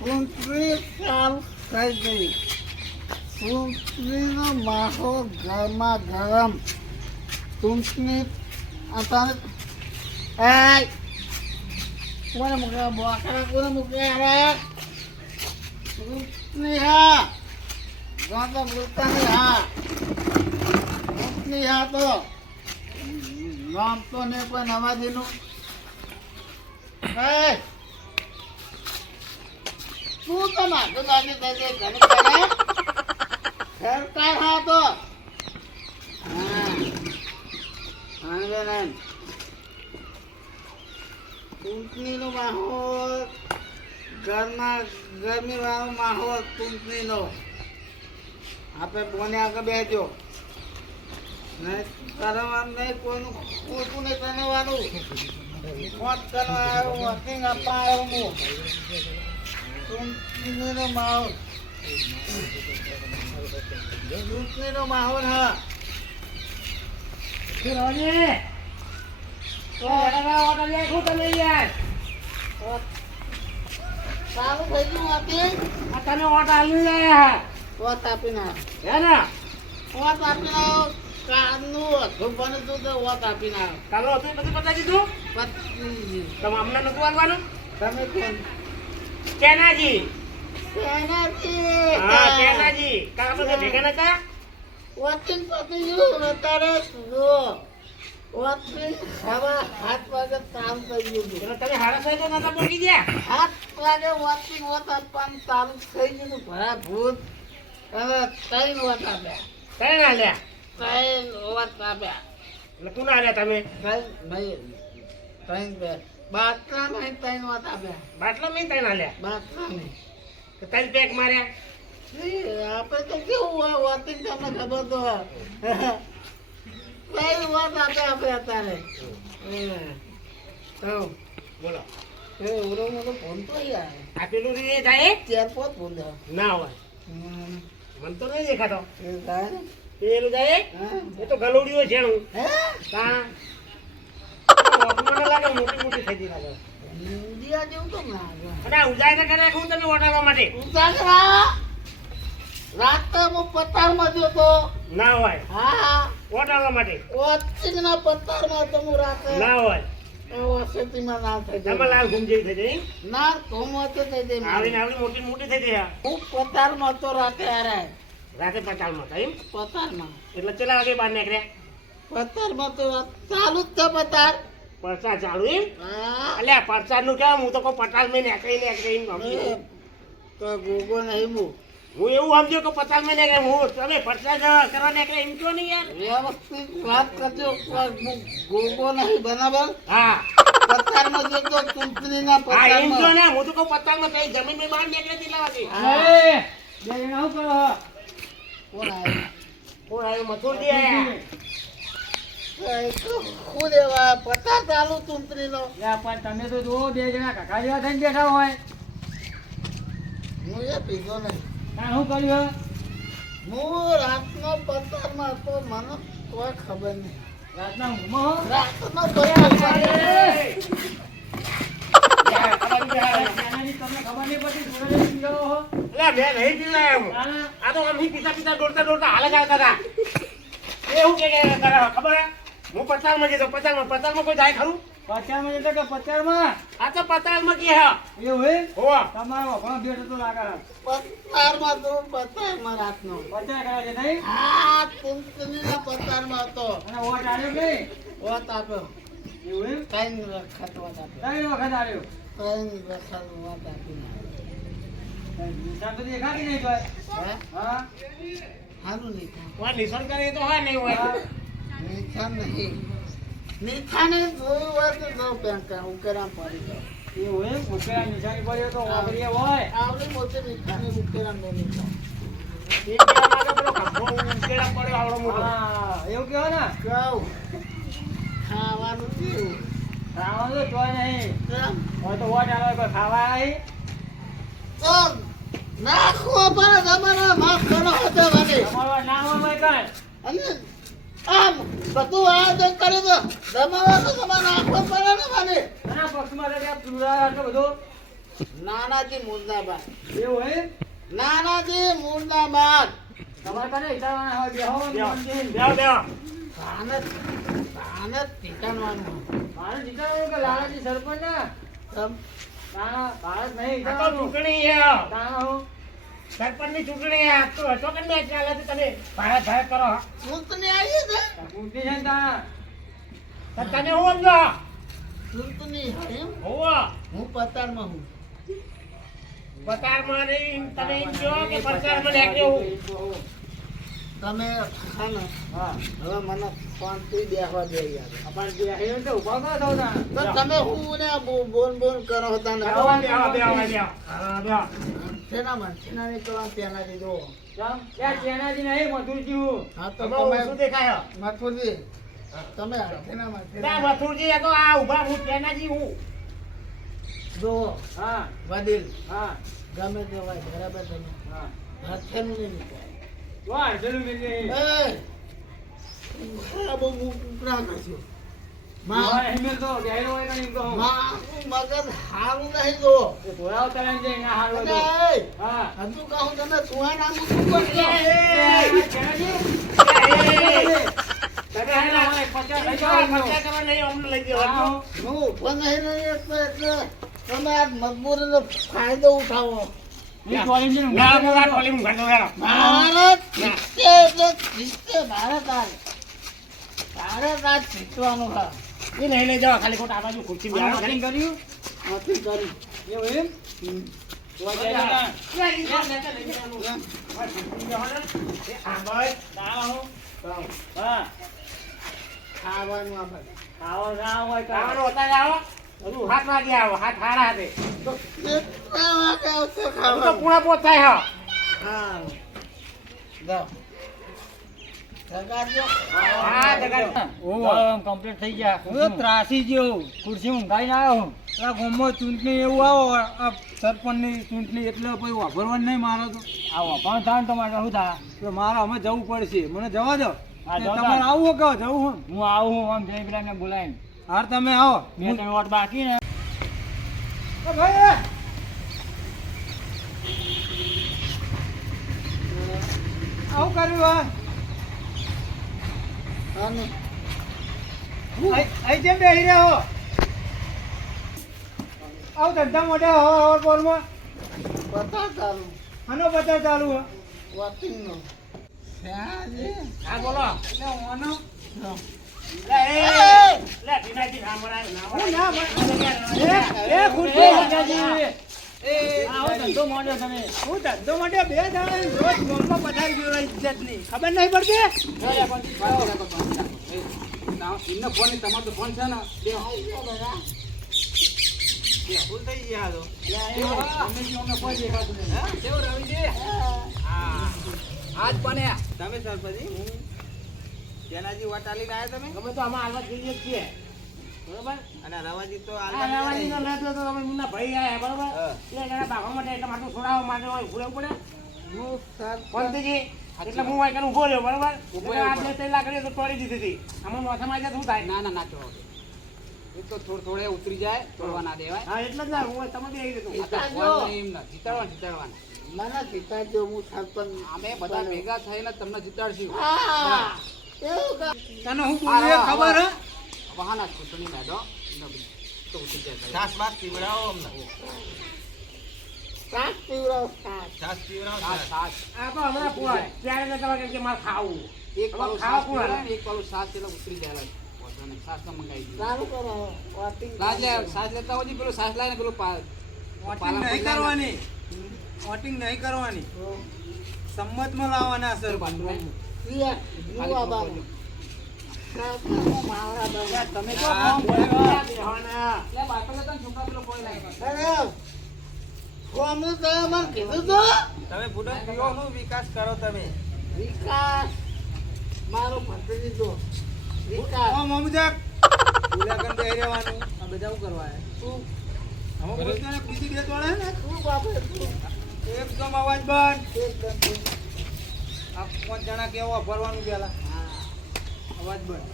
ચૂંટણી ચાલુ થઈ ગઈ. ચૂંટણીનો માહોલ ગરમા ગરમ. ચૂંટણી અત્યારે કોને મૂકે બોકડા કોને મૂકે હવે ચૂંટણી હા તો બોલતા નહીં હા ચૂંટણી હા તો નામ તો નહીં કોઈ નવાજીનું શું તો માથું લાગી થશે ઘણી કરે સરકાર હા તો ચૂંટણીનો માહોલ ગરમી વાળો માહોલ ચૂંટણીનો આપણે બોને આગળ બેસજો નહીં કરવાનું નહીં કોઈનું ખોટું નહીં કરવાનું મોત કરવા આવ્યો વોટિંગ આપવા આવ્યો હું ચૂંટણીનો માહોલ હા સારું થઈ ગયું આપી તમે ઓટ આલી જાય વોટ આપી ના હે ને વોટ આપી ના કાનનું હતું બને તું તો વોટ આપી ના કાલો હતું પછી બતાવી દીધું તમે અમને નતું આલવાનું તમે કોણ કેનાજી કેનાજી હા કેનાજી કાલો તો ભેગા નતા વોટિંગ પતી ગયું અત્યારે જો વોટિંગ હવે 7 વાગે કામ કરી ગયું એટલે તમે હારા સાહેબ નતા પહોંચી ગયા 7 વાગે વોટિંગ વોટ આપવાનું ચાલુ થઈ ગયું ભરા ભૂત હવે 3 વોટ આપ્યા કઈ ના લ્યા 3 વોટ આપ્યા એટલે કોના આલ્યા તમે બાટલા નહીં 3 વોટ આપ્યા બાટલા મેં તઈ ના લ્યા બાટલા નહીં તો તઈ પેક માર્યા આપણે તો કેવું હોય વોટિંગ તમને ખબર તો હોય 3 વોટ આપ્યા આપણે અત્યારે બોલો ઓલો મોટો ફોન તો યાર આપેલું રે જાય 4 પોત ફોન ના હોય મને તો નહીં દેખાતો જાય પેલું જાય એ તો ગલોડિયો છે હું હે તા મને લાગે મોટી મોટી થઈ ગઈ લાગે ઇન્ડિયા જેવું તો ના અને ઉજાય ના કરે હું તમે ઓટાડવા માટે ઉજાગરા રાત તો હું પતારમાં ગયો તો ના હોય હા ઓટાડવા માટે ઓચિંગના પતારમાં તો હું રાતે ના હોય વસતીમાં ના થઈ તમે લાલ ઘૂમ જેવી થઈ જાય ના ધોમો તો થઈ જાય આવડી આવડી મોટી મોટી થઈ જાય હું પતારમાં તો રાતે હારે રાતે પતાળમાં થાય એમ પતારમાં એટલે ચલા વાગે બહાર નીકળ્યા પતારમાં તો ચાલુ જ છે પતાર પરસા ચાલુ એમ હા અલ્યા પરસાદ નું કેમ હું તો કોઈ પટાલ મેં નીકળી તો ગોગો નહીં હું એવું સમજ્યો કે પચાસ માં નીકળે હું તમે પરસાદ કરવા નીકળે એમ કયો નહીં યાર વ્યવસ્થિત વાત કરજો ગોગો નહીં બરાબર હા પતારમાં જો તો ચૂંટણીના હા એમ કયો પતારમાં ને હું તો કહું પચાસ માં કઈ જમીન ની બહાર નીકળે કેટલા વાગે કોણ આવ્યું કોણ આવ્યું મથુરજી આયા શું લેવા પતા ચાલુ ચૂંટણીનો પણ તમે તો જુઓ 2 જણા કાકા જેવા થઈને બેઠા હોય હું એ પીધો નહીં શું કર્યું હું રાતનો પતારમાં તો મને કોઈ ખબર નહીં રાતના ઊંઘમાં રાતનો પતારમાં તમને ખબર નહીં પડતી મેં નહીં પીવડાયો આ તો અમથી પીતા પીતા દોડતા હાલ જ આવતા હતા એવું કે ખબર હે હું પચાસમાં જતો પચાસમાં કોઈ જાય ખરું 50 માં જતો કે 50 માં આ તો 50 માં કે હા એવું હે હોવા તમારો ઘણો બેઠો તો લાગે પતારમાં રાતનો 50 કરા છે નહીં હા ચૂંટણીના પતારમાં હતો અને વોટ આલ્યો કે વોટ આપ્યો એવું હે 3 વખત વોટ આપ્યો 3 વખત આલ્યો 3 વખત વોટ આપીને નિશાન તો દેખાતી નહીં ભાઈ હે હા હારું નહીં કોઈ નિશાન કરે તો હોય નહીં હોય નિશાન નહીં નિશાને જોયું હોય તો જો બેંક ઉકેરા પડી જાવ એવું હે ઉકેરા નિશાની પડ્યો તો વાગરીએ હોય આવડી મોટી નિશાને ઉકેરા નો નિશાન એક માગે પેલો ખંભો ઉકેરા પડ્યો આવડો મોટો હા એવું કહો ને કહું ખાવાનું કેવું ખાવાનું તો જોઈ નહીં કેમ હોય તો વોટ આલો કોઈ ખાવા આવી તો નાખવો પડે તમારો માફ કરો હતો મને તમારો ના હોય કાંઈ અને આમ બધું આયોજન કરે તો તમારો તો તમારે નાખવો પડે ને મને આના પક્ષમાં એટલે પૂરા આટલો બધો નાનાજી મુર્દાબાદ. એવું હે નાનાજી મુર્દાબાદ. તમારે કને ઈટાવાના હોય બેહો બેહો. મોનજી. બેહો, બેહો. કાને ઠીકાણવાનું. મારે જીતાડવાનું કે લાલાજી સરપંચ ને તમ ના ભારત નહીં આ તો ઈટાડવાનું. ચૂંટણી છે. તાણા હું સરપંચની ચૂંટણી છે. આ તો ચોકન મેચ ચાલે છે. તમે ભારત ભારત કરો. ચૂંટણી આવી છે. પૂછતી છે ને તાણા. તો તમે હું સમજો? ચૂંટણી એમ. હોવો. હું પતારમાં હું. બતારમાં નહીં, તમે એમ કહો કે પ્રચારમાં નાખ્યો હું. તમે છે ને હા હવે મને શાંતિ બેસવા દે યાર. આપણે જે આવ્યો તો ઉભા કરો તો તાણા. તો તમે હું ને બોન કરો હતા ને બેહો, બેહો, બેહો, બેહો. હા, બેહો. શેના નહીં કરો તેનાથી જો. ચમ ત્યાં ચેનાજી નહીં મથુરજી હું. હા તો તમે તમે શું દેખાય? મથુરજી તમે શેનામાં ના, મથુરજી, એ તો આ ઊભા હું તેનાજી હું. જો હા વડીલ હા ગમે તે હોય બરાબર તમે હા હાથેનું નહીં નીકળે. વાહ જરૂર મિલી એ બહુ ઉપરા કરશો. મારે હિમેલ તો ગેરો હોય કઈ તો મારું મગજ હારું નહીં જો. એ ધોળાવ તળાવ જઈ ના હાલ અને હોય એ, હા હજુ કહું તમે તુંહા નામનું શું કરશો? ચેનાજી તમે હે ને, પચાસ પચાસ કરવા નહીં, અમને લઈ જવા. હું ઊભો નહીં રહ્યો એટલે તમે આ મજબૂરીનો ફાયદો ઉઠાવો. ના, હું વાત બોલી, હું ઘરનો ગયો. ભારત જીતશે એટલે જીતશે. ભારત આજ જીતવાનું છે. એ નહીં લઈ જાઓ, ખાલી ખોટા આ બાજુ ખુરશી બેહાડો. કર્યું નથી કર્યું. એવું એમ જોવા જાય તો યા, ઈ જાઓ, લેતા લઈ જવાનું. આ ખુરશી બેહાડો. એ આ બસ. હા ખાવાનું આપણે. આવો ના હોય ખાવાનું હોતા જ આવો. હજુ 7 વાગે આવો, 7 સાડા 7. તો કેટલા વાગે આવશે હજુ તો ખાવાનું? પૂણા પોત થાય હો. હા જાઓ. જગાડજો. હા, જગાડજો. કમ્પ્લીટ થઈ ગયા હું ત્રાસી ગયો ખુરશી ઊંઘાઈને આવ્યો હું આ ગામમાં ચૂંટણી એવું આવો આ સરપંચની ચૂંટણી એટલે પછી વાપરવાનું નહીં મારે તો આ વાપરવાનું થાય ને તમારે શું થાય એટલે મારે અમે જવું પડશે મને જવા દો તમારે આવું કહો જવું હું આવું આમ જય પેલાને બોલાવીને હાર તમે આવો બે ત્રણ વોટ બાકી ને ભાઈ આવું કર્યું હા અને અહીં જેમ બેસી રહ્યા હો આવું ધંધા મોટા હવા બોલમાં બતા ચાલુ આનો બચાવ ચાલુ હો વોટિંગનો. શ્યાજી. હા, બોલો. એટલે ઓનો હા. લે, લે, ધીનાજી, ના મરાય, ના હું મરાય. ના એ ખુરશી રાજાજી એ આવો ધંધો માંડ્યો તમે હું ધંધો માંડ્યો બે દાડા રોજ ગામમાં પધારી ગયો ઇજ્જત ની ખબર નહીં પડતી એમનો ફોન તમારો તો ફોન છે ને ભૂલ થઈ ગયા તો આજ બને તમે સરપંચ તેનાજી વટાલી ના તમે અમે તો આમાં હાલવા જઈએ જ છીએ. બરોબર? અને રવાજી તો આ રહેવાડીનો લેતો તો અમે એમના ભાઈ આયા, બરોબર? હા. એટલે એના બાપા માટે એટલે માટલું છોડાવવા માટે હોય, ઊભું રહેવું પડે. હું સર પંતજી, એટલે હું વાંકને ઊભો રહ્યો, બરોબર? એટલે આ બે ત્રણ લાકડીઓ તો તોડી દીધી હતી. આમાં માથામાં આજે શું થાય? ના તો એ તો થોડે ઉતરી જાય તોડવા ના દેવાય હા, એટલે જ ના, હું તમે બી આવી જતું. જીતાડવાના મને જીતાડજો. હું સરપંચ. અમે બધા ભેગા થઈને તમને જીતાડશું હા. એવું કામ. તને હું બોલ્યો ખબર હે વાહના ચૂંટણી મેડો તો ઉતરી જાય છાસ બાસ પીવડાવો અમને શાક પીવડાવો, શાક. છાસ પીવડાવો છાસ આ તો હમણાં પૂરા. ત્યારે તો તમારે કે મારે ખાવું. એક પાલું ખાવા છાસ પૂરા. પીવડાવો, એક પાલું છાસ એટલે ઉતરી જાય છાસ તો મંગાવી દીધી સારું કરો. વોટિંગ છાસ લેતા હોય પેલું છાસ લાવીને પેલું વોટિંગ નહીં કરવાની વોટિંગ નહીં કરવાની સંમતમાં લાવવાના સર યુવા બાબુ. સરપંચ માવડા બાબુ. તમે આ બેહવાના, બેહવાના. લે બાટલો લેતા ને છોકરા પેલો કોઈ લાગે અરે, કોમનું તમે મને કીધું તો તમે બુડો પીવાનો વિકાસ કરો તમે વિકાસ મારો ભત્રીજી તો વિકાસ મમજાક ઉલાગન દઈ રહેવાનું આ બધા શું કરવા તું હવે બોલતો ને બીજી બે તોડે ને તું બાપે તું એકદમ અવાજ બંધ એકદમ તું. આ 5 જણા કેવા ભરવાનું પેલા હા. અવાજ બંધ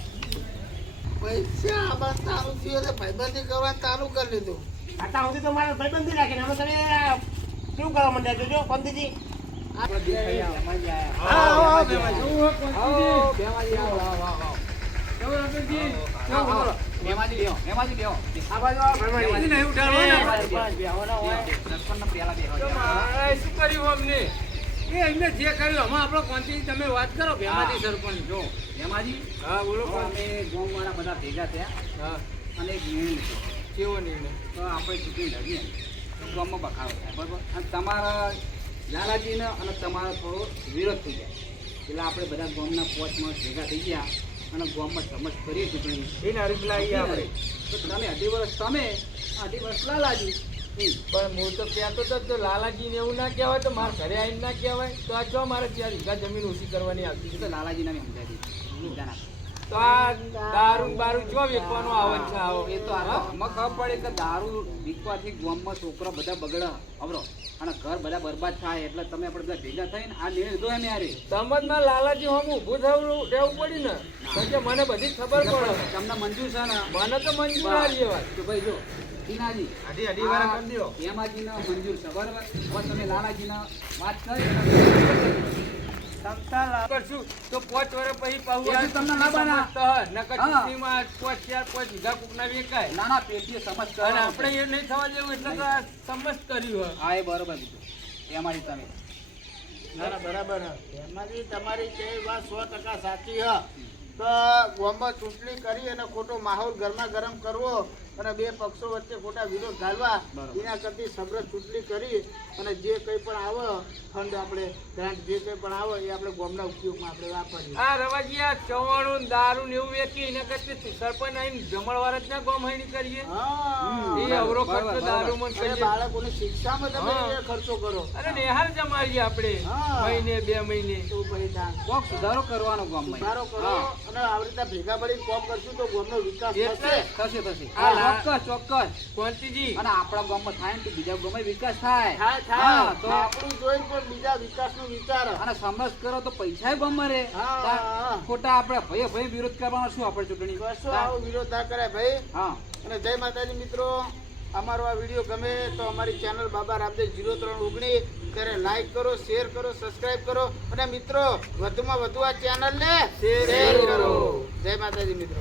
પૈસા આબા તારું થયું એટલે ભાઈબંધી કરવા ચાલુ કરી દીધું. આટલા સુધી તો મારા ભાઈબંધી રાખીને અમે તમે કેવું કરવા માંડ્યા જોજો પંતજી. આપણે દેખાઈ આવો. હા, આવો, આવો, બેમાજી. બેમાજી. કેવું હે, કોંતીજી? આવો, બેમાજી આવો, આવો, આવો. કેવું રમેશજી? આવો, આવો. બેમાજી બેહો, બેમાજી બેહો. આ બાજુ આવો, ભાઈબંધી. બેમાજી નહીં ઉઠાડવાના. બેમાજી બેહવાના હોય. સરપંચના પેલા બેહવા તો દેવાના. મારે શું કર્યું અમને? એ એમને જે કર્યું આમાં આપણો કોંતીજી તમે વાત કરો બેમાજી સરપંચ જો. બેમાજી, હા બોલો તો અમે ગામવાળા બધા ભેગા થયા હા અને એક નિર્ણય લીધો. કેવો નિર્ણય? તો આપણે ચૂંટણી લડીએ તો ગામમાં બખાડો થાય બરાબર, અને તમારા લાલાજીને અને તમારો થોડો વિરોધ થઈ જાય એટલે આપણે બધા ગામના 5 માણસ ભેગા થઈ ગયા અને ગામમાં સમજ કરીએ ચૂંટણી. એને હરીફલાઈ આપણે. તો તમે 2.5 વર્ષ તમે 2.5 વર્ષ લાલાજી. પણ હું તો કહેતો હતો તો લાલાજીને એવું ના કહેવાય તો મારા ઘરે આવીને ના કહેવાય તો આ જો મારે ત્યાં વીઘા જમીન ઓછી કરવાની આવતી એ તો લાલાજીને મેં સમજાવી દીધું. ચિંતા ના કરો. તો આ દારૂ ને બારૂ જો વેચવાનો આવે છે આવો એ તો આમાં ખબર પડે કે દારૂ વીકવાથી ગામમાં છોકરા બધા બગડે અવરો અને ઘર બધા બરબાદ થાય એટલે તમે આપણે બધા ભેગા થઈને આ નિર્ણય લીધો એમ યાર. સમજમાં લાલાજી હું ઊભું થવું રહેવું પડી ને કારણ કે મને બધી ખબર પડે તમને મંજૂર છે ને? મને તો મંજૂર આ રહી વાત તો ભાઈ જો ટીનાજી અઢી વાળા કરી દ્યો. હેમાજીને મંજૂર છે બરાબર. હવે તમે લાલાજીને વાત કરી ક્ષમતા લાવ કરશું તો 5 વર્ષ પછી પાહુ એ તો તમને લાવવાના. નકર હા. ચૂંટણીમાં 5 વીઘા કોકના વેચાય ના ના પેટીએ સમજ અને કરો આપણે એ નહીં થવા દેવું એટલે તો આ સમજ કર્યું હોય હા એ બરોબર કીધું હેમાજી તમે ના ના બરાબર હે. એમાંથી તમારી તે વાત 100% સાચી હ તો ગામમાં ચૂંટણી કરી અને ખોટો માહોલ ગરમા ગરમ કરવો અને બે પક્ષો વચ્ચે ખોટા વિરોધ ઘાલવા બરાબર. એના કરતી સબ્ર ચૂંટણી કરી અને જે કંઈ પણ આવે ફંડ આપણે ગ્રાન્ટ જે કંઈ પણ આવે એ આપણે ગામના ઉપયોગમાં આપણે વાપરીએ. આ રવાજી આ ચવાણું ને દારૂ ને એવું વેચી એના કરતી સરપંચ આવીને જમણવાર જ ના ગામ હૈણી કરીએ હા. એ અવરો બરાબર, ખર્ચો બરાબર. દારૂ માં અને કરીએ બાળકોની શિક્ષામાં તમે હા. એ ખર્ચો કરો અરે નિહાર જમાડીએ આપણે હા. મહિને 2 મહિને તો પછી થાય. કોક સુધારો કરવાનો ગામમાં. સુધારો કરો હા. અને આવી રીતના ભેગા મળીને કામ કરશું તો ગામનો વિકાસ એટલે થશે. થશે થશે હા, હા. ચોક્કસ ચોક્કસ. કોંતીજી અને આપણા ગામમાં થાય ને તો બીજા ગામમાં વિકાસ થાય. થાય થાય હા, તો આપણું જોઈને પણ બીજા વિકાસનો વિચાર અને સમજ કરો તો પૈસા ગામમાં રહે. હા, તા હા. ખોટા આપણે ભાઈ વિરોધ કરવાનો શું આપણે ચૂંટણી? કશો આવો વિરોધ ના કરાય ભાઈ. હા અને જય માતાજી મિત્રો, અમારો આ વિડીયો ગમે તો અમારી ચેનલ બાબા રામદેવ 0319 ત્યારે લાઈક કરો, શેર કરો, સબસ્ક્રાઇબ કરો અને મિત્રો વધુમાં વધુ આ ચેનલને શેર કરો. જય માતાજી મિત્રો.